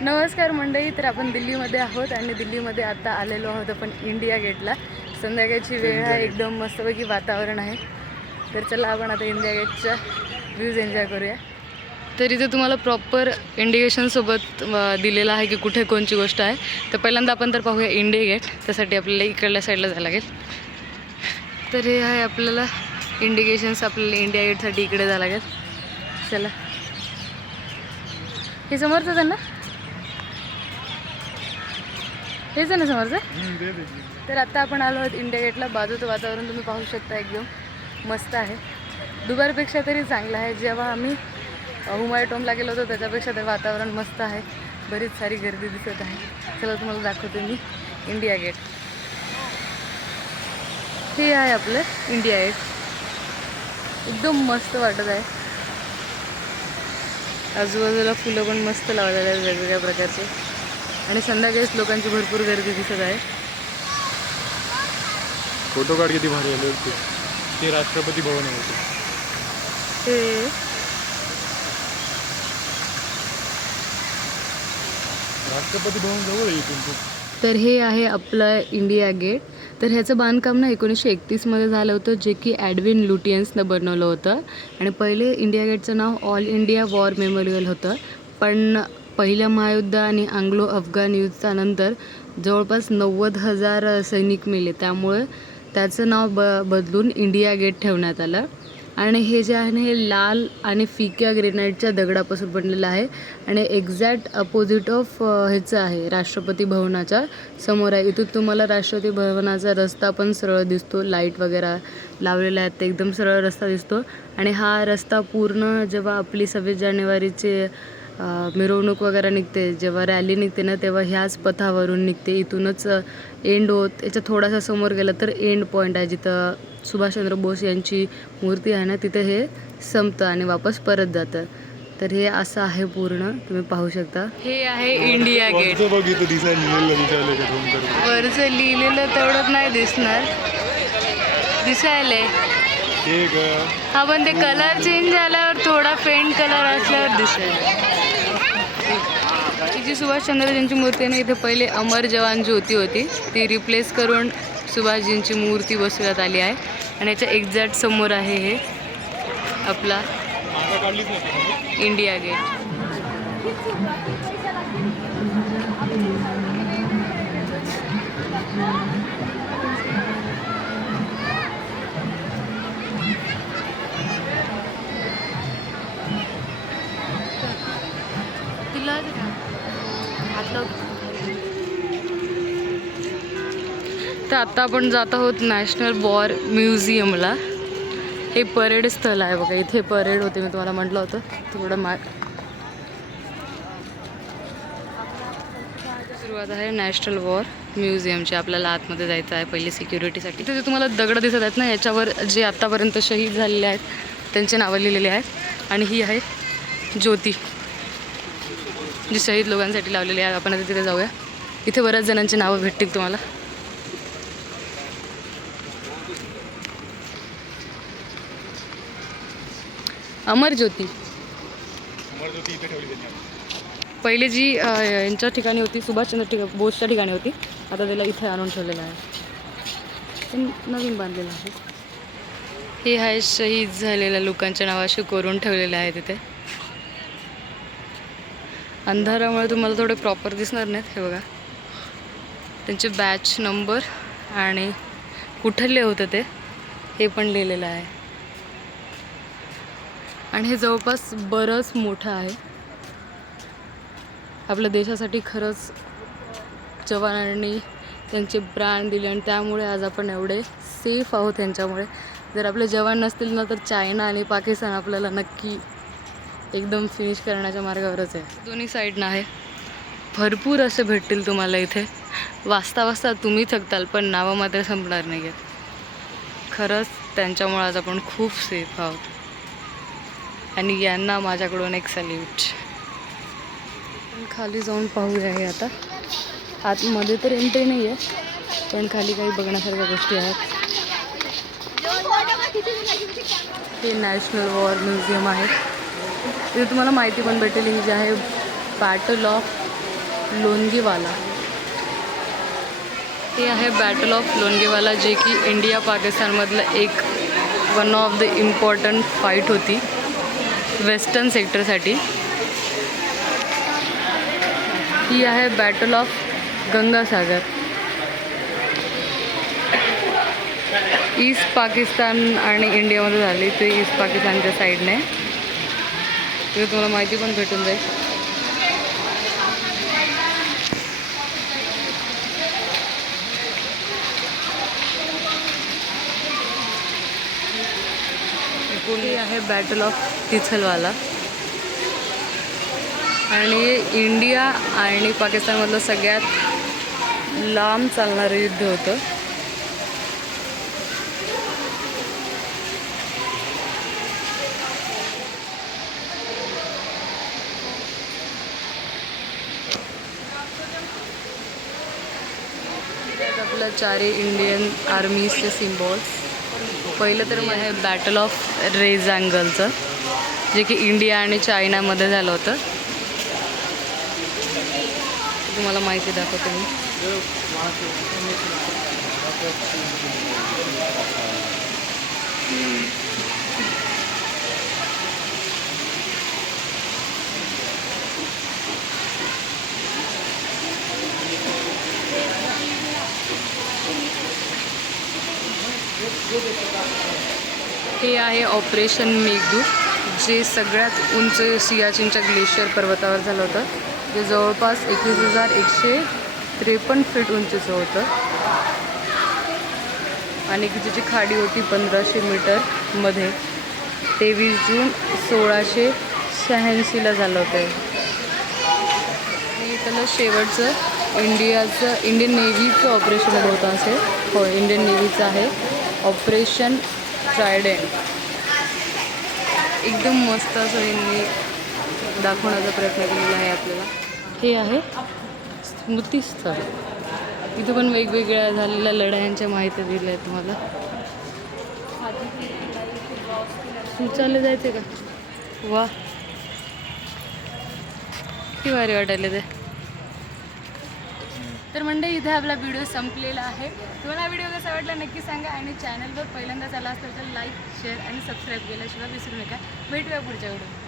नमस्कार मंडळी तर आपण दिल्लीमध्ये आहोत आणि दिल्लीमध्ये आता आलेलो आहोत आपण इंडिया गेटला. संध्याकाळची वेळ आहे एकदम मस्तपैकी वातावरण आहे. तर चला आपण आता इंडिया गेटच्या व्ह्यूज एन्जॉय करूया. तर इथे तुम्हाला प्रॉपर इंडिकेशनसोबत दिलेलं आहे की कुठे कोणची गोष्ट आहे. तर पहिल्यांदा आपण तर पाहूया इंडिया गेट. त्यासाठी आपल्याला इकडल्या साईडला जायला लागेल. तर हे आहे आपल्याला इंडिकेशन्स आपल्याला इंडिया गेटसाठी इकडे जायला लागेल. चला. हे समोरचंच आहे ना हेच आहे ना समोरचं? तर आता आपण आलो आहोत इंडिया गेटला. बाजूचं वातावरण तुम्ही पाहू शकता एकदम मस्त आहे. दुपारपेक्षा तरी चांगलं आहे. जेव्हा आम्ही हुमाय टोमला गेलो होतो त्याच्यापेक्षा तर वातावरण मस्त आहे. बरीच सारी गर्दी दिसत आहे. चला तुम्हाला दाखवते मी इंडिया गेट. हे आहे आपलं इंडिया गेट. एकदम मस्त वाटत आहे. आजूबाजूला फुलं पण मस्त लावलेले आहेत वेगवेगळ्या प्रकारचे. आणि संध्याकाळीच लोकांची भरपूर गर्दी दिसत आहे. फोटो कार्ड किती भारी आले होते. ते राष्ट्रपती भवन आहे होते ते राष्ट्रपती भवन जवळ खूप तर हे आहे आपलं इंडिया गेट. तर ह्याचं बांधकाम ना एकोणीसशे एकतीसमध्ये झालं होतं जे की ॲडविन लुटियन्सनं बनवलं होतं. आणि पहिले इंडिया गेटचं नाव ऑल इंडिया वॉर मेमोरियल होतं. पण पहिल्या महायुद्ध आणि आंग्लो अफगाण युद्धानंतर जवळपास नव्वद हजार सैनिक मेले. त्यामुळे त्याचं नाव ब बदलून इंडिया गेट ठेवण्यात आलं. आणि हे जे आहे ना हे लाल आणि फिक्या ग्रेनाईटच्या दगडापासून बनलेलं आहे. आणि एक्झॅक्ट अपोजिट ऑफ ह्याचं आहे राष्ट्रपती भवनाच्या समोर आहे. इथून तुम्हाला राष्ट्रपती भवनाचा रस्ता पण सरळ दिसतो. लाइट वगैरे लावलेला आहेत ते एकदम सरळ रस्ता दिसतो. आणि हा रस्ता पूर्ण जेव्हा आपली सव्वीस जानेवारीचे मिरवणूक वगैरे निघते. जेव्हा रॅली निघते ना तेव्हा ह्याच पथावरून निघते. इथूनच एंड होत. याच्या थोडासा समोर गेलं तर एंड पॉईंट आहे. जिथं सुभाषचंद्र बोस यांची मूर्ती आहे ना तिथे हे संपतं आणि वापस परत जातं. तर हे असं आहे पूर्ण. तुम्ही पाहू शकता. हे आहे इंडिया गेट वरचं लिहिलेलं दिसायला का दोन तर वरचं लिहिलेलं तेवढं नाही दिसणार. दिसायले हे ग हा पण ते कलर चेंज झाल्यावर थोडा फेंट कलर असल्यावर दिसेल. ही जी सुभाषचंद्र मूर्ती आहे ना इथे पहिले अमर जवान ज्योती होती. ती रिप्लेस करून सुभाषजींची मूर्ती बसवण्यात आली आहे. आणि याच्या एक्झॅक्ट समोर आहे हे आपला इंडिया गेट तर आत्ता आपण जात आहोत नॅशनल वॉर म्युझियमला. हे परेड स्थळ आहे बघा इथे परेड होते मी तुम्हाला म्हटलं होतं. थोडं मा सुरुवात आहे नॅशनल वॉर म्युझियमची आपल्याला आतमध्ये जायचं आहे पहिली सिक्युरिटीसाठी. तिथे तुम्हाला दगड दिसत आहेत ना याच्यावर जे आत्तापर्यंत शहीद झालेले आहेत त्यांचे नावं लिहिलेले आहेत. आणि ही आहे ज्योती. जी शहीद लोकांसाठी लावलेली आहे आपण आता तिथे जाऊया. इथे बऱ्याच जणांची नावं भेटतील तुम्हाला. अमर ज्योती. पहिले जी यांच्या ठिकाणी होती सुभाषचंद्र ठिका बोसच्या ठिकाणी होती. आता त्याला इथे आणून ठेवलेलं आहे. नवीन बांधलेलं आहे. हे आहे शहीद झालेल्या लोकांच्या नावाशी कोरून ठेवलेले आहे तिथे. अंधारामुळे तुम्हाला थोडे प्रॉपर दिसणार नाहीत हे बघा. त्यांचे बॅच नंबर आणि कुठले होतं ते हे पण लिहिलेलं आहे. आणि हे जवळपास बरंच मोठं आहे. आपल्या देशासाठी खरंच जवानांनी त्यांचे प्राण दिले आणि त्यामुळे आज आपण एवढे सेफ आहोत त्यांच्यामुळे जर आपले जवान नसतील ना तर चायना आणि पाकिस्तान आपल्याला नक्की एकदम फिनिश करण्याच्या मार्गावरच आहे. दोन्ही साईडनं आहे. भरपूर असे भेटतील तुम्हाला इथे. वाचता वाचता तुम्ही थकताल पण नावं मात्र संपणार नाही आहेत खरंच त्यांच्यामुळे आज आपण खूप सेफ आहोत. आणि यांना माझ्याकडून एक सल्यूट खाली जाऊन पाहूया हे आता. आतमध्ये तर एंट्री नाही आहे पण खाली काही बघण्यासारख्या गोष्टी आहेत. हे नॅशनल वॉर म्युझियम आहे. तिथे तुम्हाला माहिती पण भेटेल. ही जी आहे बॅटल ऑफ लोंगीवाला हे आहे बॅटल ऑफ लोंगेवाला जे की इंडिया पाकिस्तानमधलं एक one of the important fight होती. वेस्टर्न सेक्टरसाठी ही आहे battle of Gangasagar. East Pakistan आणि इंडियामध्ये झाली ते ईस्ट पाकिस्तानच्या साईडने तिथे तुम्हाला माहिती पण भेटून जाईल. ही आहे बॅटल ऑफ तिथलवाला. आणि इंडिया आणि पाकिस्तानमधलं सगळ्यात लांब चालणारं युद्ध होतं. आता चारही इंडियन आर्मीजचे सिम्बॉल्स पहिलं तर मग आहे बॅटल ऑफ रेज अँगलचं जे की इंडिया आणि चायनामध्ये झालं होतं. तुम्हाला माहिती दाखवतो मी. हे आहे ऑपरेशन मेघदूत जे सगळ्यात उंच सियाचीनच्या ग्लेशियर पर्वतावर झालं होतं. जे जवळपास एकवीस हजार एकशे त्रेपन्न फीट उंचीचं होतं. आणि की खाडी होती पंधराशे मीटरमध्ये तेवीस जून सोळाशे शहाऐंशीला झालं होतं. हे. आणि त्याला शेवटचं इंडियाचं इंडियन नेव्हीचं ऑपरेशन होतं असेल हो इंडियन नेव्हीचं आहे. Operation Trident. एकदम मस्त असं यांनी दाखवण्याचा प्रयत्न केलेला आहे आपल्याला. हे आहे स्मृतीस्थळ. इथं पण वेगवेगळ्या झालेल्या लढायांच्या माहिती दिल्या आहेत तुम्हाला. सुचाले जायचे का? वा किती भारी वाटायला ते. तर मंडळी इथे आपला व्हिडिओ संपलेला आहे. तुम्हाला व्हिडिओ कसा वाटला नक्की सांगा आणि चॅनलवर पहिल्यांदाच आला असेल तर लाईक शेअर आणि सबस्क्राईब केल्याशिवाय विसरू नका. भेटूया पुढच्या व्हिडिओ